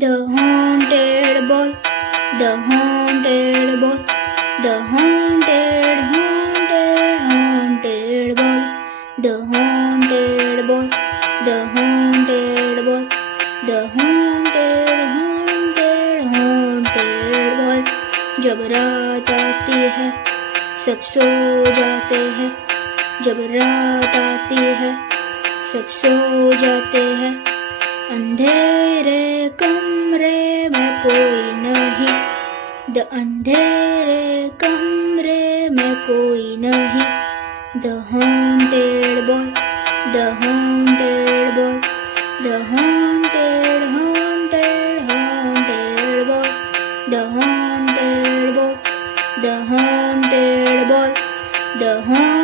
The haunted ball, the haunted ball, the haunted, haunted, haunted ball, the haunted ball, the haunted ball, the haunted, haunted, haunted ball. जब रात आती है सब सो जाते हैं, जब रात आती है सब सो जाते हैं, अंधेरे कमरे में कोई नहीं, द अंधेरे कमरे में कोई नहीं. The haunted ball, the haunted ball, the haunted, haunted, haunted ball, the haunted ball, the haunted ball, the haunted